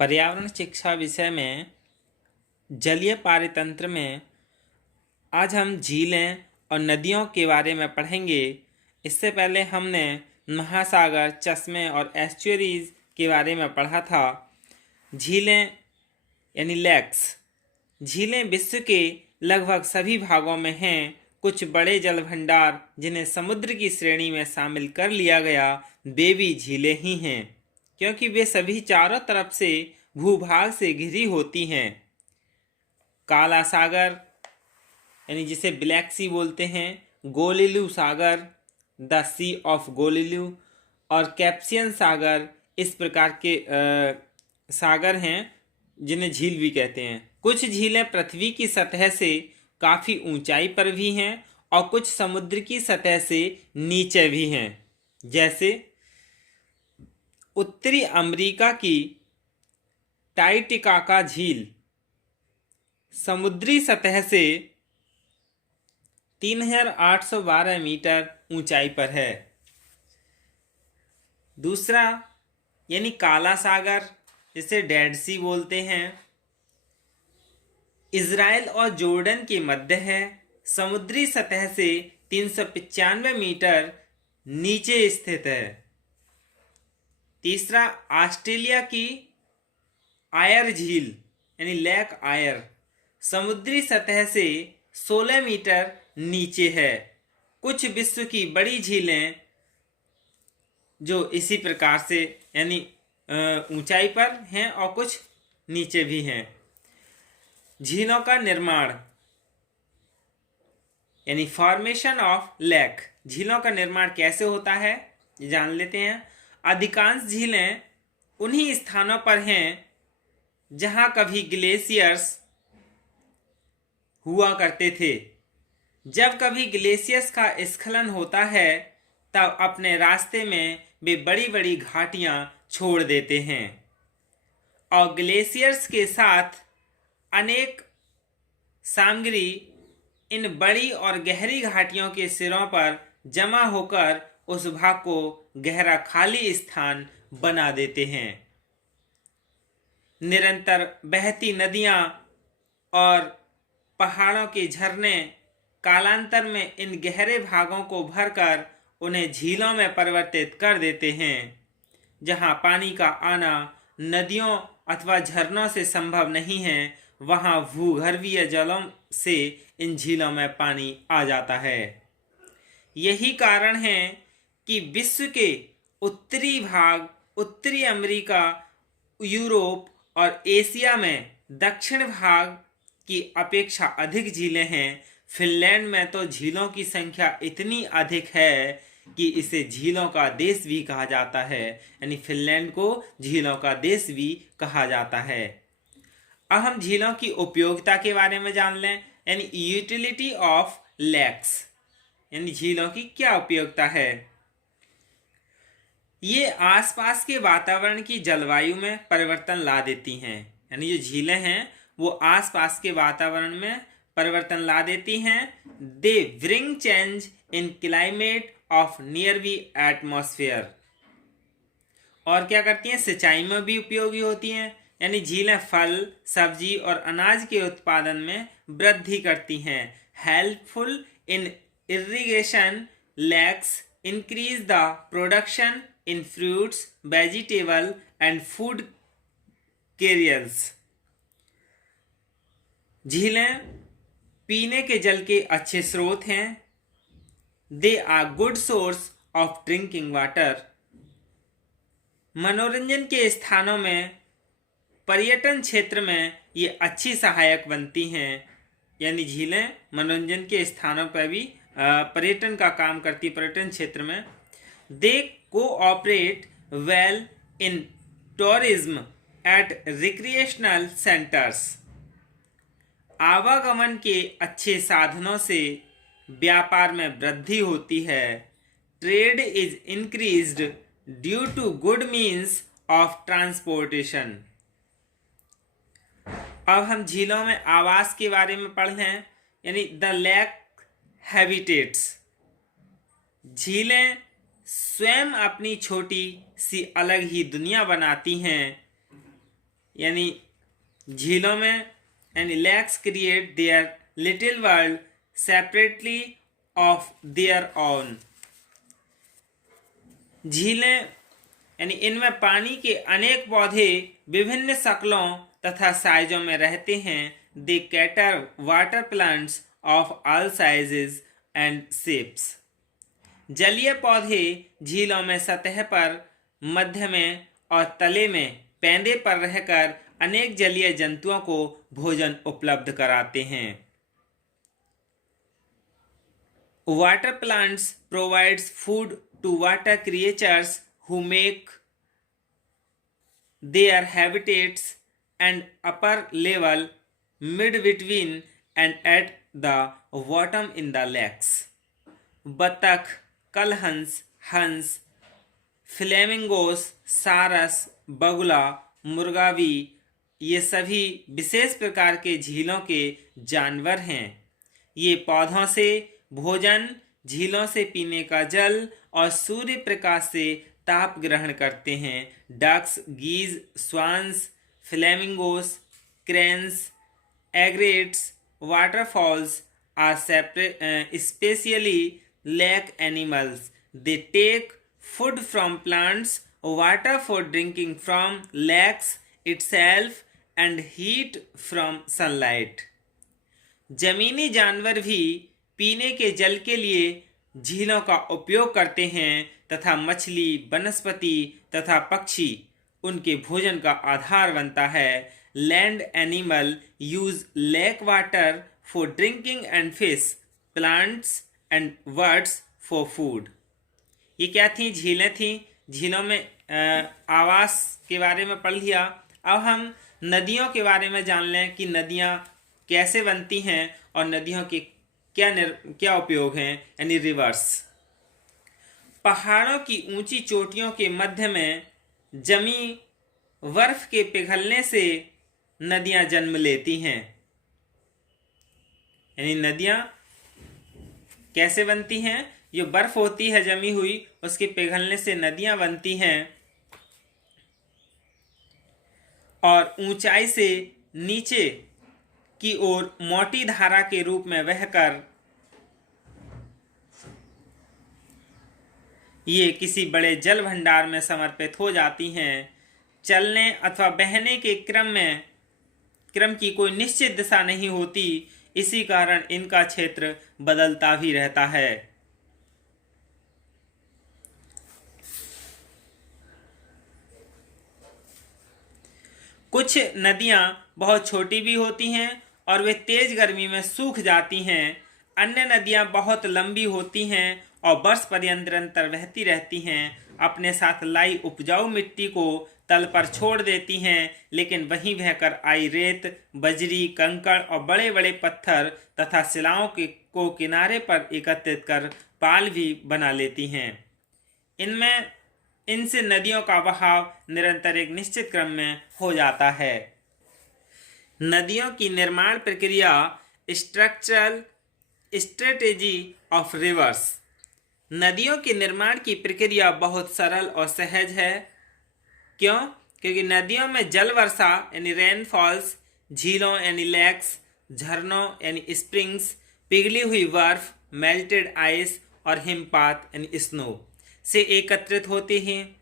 पर्यावरण शिक्षा विषय में जलीय पारितंत्र में आज हम झीलें और नदियों के बारे में पढ़ेंगे। इससे पहले हमने महासागर, चश्मे और एस्चुअरीज के बारे में पढ़ा था। झीलें यानी लेक्स। झीलें विश्व के लगभग सभी भागों में हैं। कुछ बड़े जल भंडार जिन्हें समुद्र की श्रेणी में शामिल कर लिया गया वे भी झीलें ही हैं, क्योंकि वे सभी चारों तरफ से भूभाग से घिरी होती हैं। काला सागर यानी जिसे ब्लैक सी बोलते हैं, गोलिलू सागर द सी ऑफ गोलिलू और कैप्सियन सागर इस प्रकार के सागर हैं जिन्हें झील भी कहते हैं। कुछ झीलें पृथ्वी की सतह से काफ़ी ऊंचाई पर भी हैं और कुछ समुद्र की सतह से नीचे भी हैं। जैसे उत्तरी अमेरिका की टाइटिकाका झील समुद्री सतह से 3812 मीटर ऊंचाई पर है। दूसरा यानी काला सागर जिसे डेड सी बोलते हैं, इज़राइल और जॉर्डन के मध्य है। समुद्री सतह से 395 मीटर नीचे स्थित है। तीसरा ऑस्ट्रेलिया की आयर झील यानी लेक आयर समुद्री सतह से 16 मीटर नीचे है। कुछ विश्व की बड़ी झीलें जो इसी प्रकार से यानी ऊंचाई पर हैं और कुछ नीचे भी हैं। झीलों का निर्माण यानी फॉर्मेशन ऑफ लेक। झीलों का निर्माण कैसे होता है जान लेते हैं। अधिकांश झीलें उन्हीं स्थानों पर हैं जहां कभी ग्लेशियर्स हुआ करते थे। जब कभी ग्लेशियर्स का स्खलन होता है तब अपने रास्ते में वे बड़ी बड़ी घाटियां छोड़ देते हैं और ग्लेशियर्स के साथ अनेक सामग्री इन बड़ी और गहरी घाटियों के सिरों पर जमा होकर उस भाग को गहरा खाली स्थान बना देते हैं। निरंतर बहती नदियां और पहाड़ों के झरने कालांतर में इन गहरे भागों को भरकर उन्हें झीलों में परिवर्तित कर देते हैं। जहां पानी का आना नदियों अथवा झरनों से संभव नहीं है, वहां भूगर्भीय जलों से इन झीलों में पानी आ जाता है। यही कारण है कि विश्व के उत्तरी भाग, उत्तरी अमेरिका, यूरोप और एशिया में दक्षिण भाग की अपेक्षा अधिक झीलें हैं। फिनलैंड में तो झीलों की संख्या इतनी अधिक है कि इसे झीलों का देश भी कहा जाता है, यानी फिनलैंड को झीलों का देश भी कहा जाता है। अब हम झीलों की उपयोगिता के बारे में जान लें, यानी यूटिलिटी ऑफ लेक्स, यानी झीलों की क्या उपयोगिता है। ये आसपास के वातावरण की जलवायु में परिवर्तन ला देती हैं, यानी जो झीलें हैं वो आसपास के वातावरण में परिवर्तन ला देती हैं। They bring change in climate of nearby atmosphere. और क्या करती हैं, सिंचाई में भी उपयोगी होती हैं, यानी झीलें फल, सब्जी और अनाज के उत्पादन में वृद्धि करती हैं। Helpful in irrigation, lakes increase the production in fruits, vegetable and food carriers. झीलें पीने के जल के अच्छे स्रोत हैं। They are good source of drinking water. मनोरंजन के स्थानों में, पर्यटन क्षेत्र में ये अच्छी सहायक बनती हैं, यानी झीलें मनोरंजन के स्थानों पर भी पर्यटन का काम करती, पर्यटन क्षेत्र में। They cooperate well in tourism at recreational centres. आवागमन के अच्छे साधनों से व्यापार में वृद्धि होती है। Trade is increased due to good means of transportation. अब हम झीलों में आवास के बारे में पढ़ लें, यानी द लेक हैबिटेट्स। झीलें स्वयं अपनी छोटी सी अलग ही दुनिया बनाती हैं। यानी झीलों में यानी lakes create their little world separately of their own. झीलें यानी इनमें पानी के अनेक पौधे विभिन्न शक्लों तथा साइजों में रहते हैं। They cater water plants of all sizes and shapes. जलीय पौधे झीलों में सतह पर, मध्य में और तले में पैंदे पर रहकर अनेक जलीय जंतुओं को भोजन उपलब्ध कराते हैं। Water plants provides food to water creatures who make their habitats and upper level mid between and at the bottom in the lakes. बतख, कलहंस, हंस, फ्लेमिंगोस, सारस, बगुला, मुर्गावी ये सभी विशेष प्रकार के झीलों के जानवर हैं। ये पौधों से भोजन, झीलों से पीने का जल और सूर्य प्रकाश से ताप ग्रहण करते हैं। Ducks, geese, swans, flamingos, cranes, egrets, waterfowls are specially lake animals. They take food from plants, water for drinking from lakes itself and heat from sunlight. जमीनी जानवर भी पीने के जल के लिए झीलों का उपयोग करते हैं तथा मछली, वनस्पति तथा पक्षी उनके भोजन का आधार बनता है। Land animal use lake water for drinking and fish, plants and birds for food. ये क्या थी? झीलें थी। झीलों में आवास के बारे में पढ़ लिया। अब हम नदियों के बारे में जान लें कि नदियाँ कैसे बनती हैं और नदियों के क्या उपयोग हैं, यानी रिवर्स। पहाड़ों की ऊंची चोटियों के मध्य में जमी बर्फ के पिघलने से नदियां जन्म लेती हैं। यानी नदियां कैसे बनती हैं? जो बर्फ होती है जमी हुई, उसके पिघलने से नदियां बनती हैं और ऊंचाई से नीचे की ओर मोटी धारा के रूप में बहकर ये किसी बड़े जल भंडार में समर्पित हो जाती हैं। चलने अथवा बहने के क्रम की कोई निश्चित दिशा नहीं होती, इसी कारण इनका क्षेत्र बदलता भी रहता है। कुछ नदियां बहुत छोटी भी होती हैं और वे तेज गर्मी में सूख जाती हैं। अन्य नदियां बहुत लंबी होती हैं और वर्ष पर्यंत निरंतर बहती रहती हैं। अपने साथ लाई उपजाऊ मिट्टी को तल पर छोड़ देती हैं, लेकिन वहीं बहकर आई रेत, बजरी, कंकड़ और बड़े बड़े पत्थर तथा शिलाओं को किनारे पर एकत्रित कर पाल भी बना लेती हैं। इनसे नदियों का बहाव निरंतर एक निश्चित क्रम में हो जाता है। नदियों की निर्माण प्रक्रिया, स्ट्रक्चरल स्ट्रेटेजी ऑफ रिवर्स। नदियों के निर्माण की प्रक्रिया बहुत सरल और सहज है। क्यों? क्योंकि नदियों में जल वर्षा यानी रेनफॉल्स, झीलों यानी लेक्स, झरनों यानी स्प्रिंग्स, पिघली हुई बर्फ, मेल्टेड आइस और हिमपात यानी स्नो से एकत्रित होते हैं।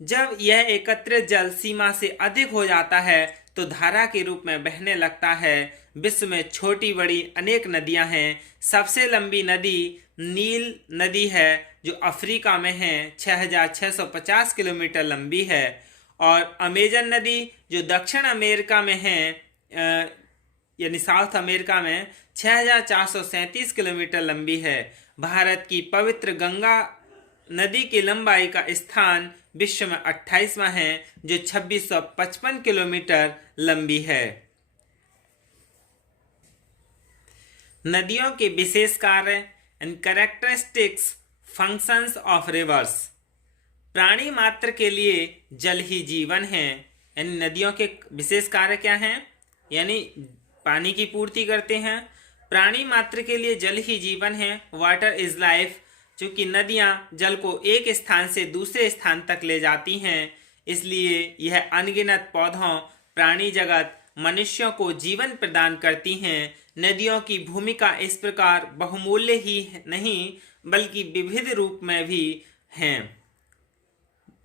जब यह एकत्रित जल सीमा से अधिक हो जाता है तो धारा के रूप में बहने लगता है। विश्व में छोटी बड़ी अनेक नदियां हैं। सबसे लंबी नदी नील नदी है जो अफ्रीका में है, 6,650 किलोमीटर लंबी है। और अमेजन नदी जो दक्षिण अमेरिका में है, यानी साउथ अमेरिका में, 6,437 किलोमीटर लंबी है। भारत की पवित्र गंगा नदी की लंबाई का स्थान विश्व में 28वां है जो 2655 किलोमीटर लंबी है। नदियों के विशेष कार्य and characteristics functions of reverse. प्राणी मात्र के लिए जल ही जीवन है। यानी नदियों के विशेष कार्य क्या हैं? यानी पानी की पूर्ति करते हैं। प्राणी मात्र के लिए जल ही जीवन है। Water is life. चूंकि नदियां जल को एक स्थान से दूसरे स्थान तक ले जाती हैं, इसलिए यह अनगिनत पौधों, प्राणी जगत मनुष्यों को जीवन प्रदान करती हैं। नदियों की भूमिका इस प्रकार बहुमूल्य ही नहीं बल्कि विविध रूप में भी हैं।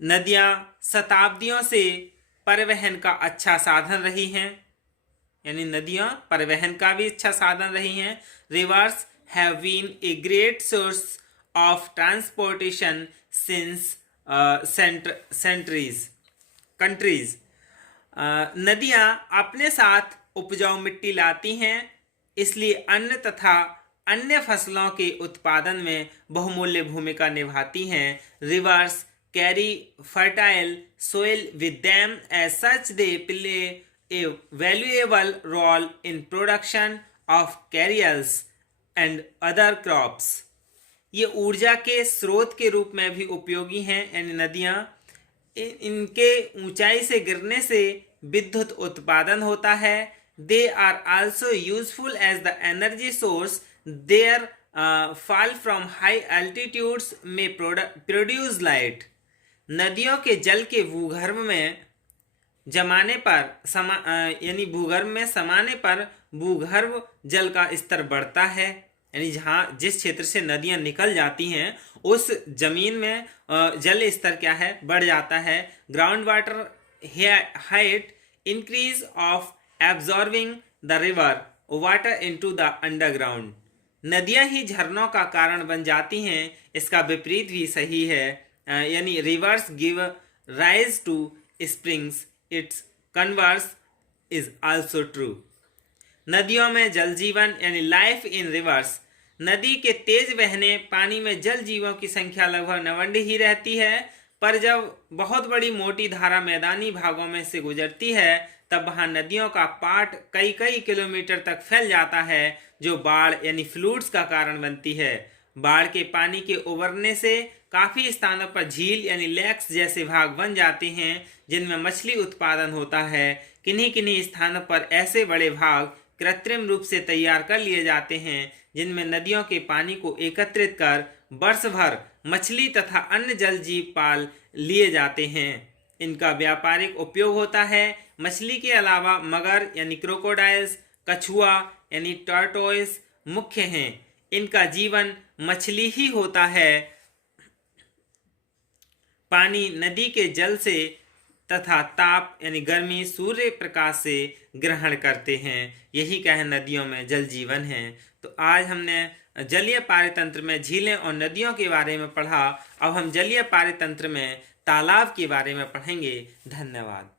नदियाँ शताब्दियों से परिवहन का अच्छा साधन रही हैं, यानी नदियाँ परिवहन का भी अच्छा साधन रही हैं। Rivers have been a great source of transportation since countries. नदियाँ अपने साथ उपजाऊ मिट्टी लाती हैं, इसलिए अन्न तथा अन्य फसलों के उत्पादन में बहुमूल्य भूमिका निभाती हैं। Rivers carry fertile soil with them as such they play a valuable role in production of cereals and other crops. ये ऊर्जा के स्रोत के रूप में भी उपयोगी हैं, यानी नदियाँ। इनके ऊंचाई से गिरने से विद्युत उत्पादन होता है। They are also useful as the energy source. Their fall from high altitudes में प्रोड्यूस लाइट। नदियों के जल के भूगर्भ में जमाने पर यानी भूगर्भ में समाने पर भूगर्भ जल का स्तर बढ़ता है, यानी जहाँ जिस क्षेत्र से नदियाँ निकल जाती हैं उस जमीन में जल स्तर क्या है, बढ़ जाता है। Ground water height increase of absorbing the river water into the underground. नदियाँ ही झरनों का कारण बन जाती हैं, इसका विपरीत भी सही है, यानी reverse give rise two springs, it's converse is also true. नदियों में जल जीवन यानी लाइफ इन रिवर्स। नदी के तेज बहने पानी में जल जीवों की संख्या लगभग नगण्य ही रहती है, पर जब बहुत बड़ी मोटी धारा मैदानी भागों में से गुजरती है तब वहाँ नदियों का पाट कई कई किलोमीटर तक फैल जाता है, जो बाढ़ यानी फ्लूड्स का कारण बनती है। बाढ़ के पानी के उबरने से काफ़ी स्थानों पर झील यानी लेक्स जैसे भाग बन जाते हैं जिनमें मछली उत्पादन होता है। किन्हीं किन्हीं स्थानों पर ऐसे बड़े भाग कृत्रिम रूप से तैयार कर लिए जाते हैं जिनमें नदियों के पानी को एकत्रित कर वर्ष भर मछली तथा अन्य जल जीव पाल लिए जाते हैं। इनका व्यापारिक उपयोग होता है। मछली के अलावा मगर यानी क्रोकोडाइल्स, कछुआ यानी टर्टोइस मुख्य हैं। इनका जीवन मछली ही होता है। पानी नदी के जल से तथा ताप यानी गर्मी सूर्य प्रकाश से ग्रहण करते हैं। यही क्या है, नदियों में जल जीवन है। तो आज हमने जलीय पारितंत्र में झीलें और नदियों के बारे में पढ़ा। अब हम जलीय पारितंत्र में तालाब के बारे में पढ़ेंगे। धन्यवाद।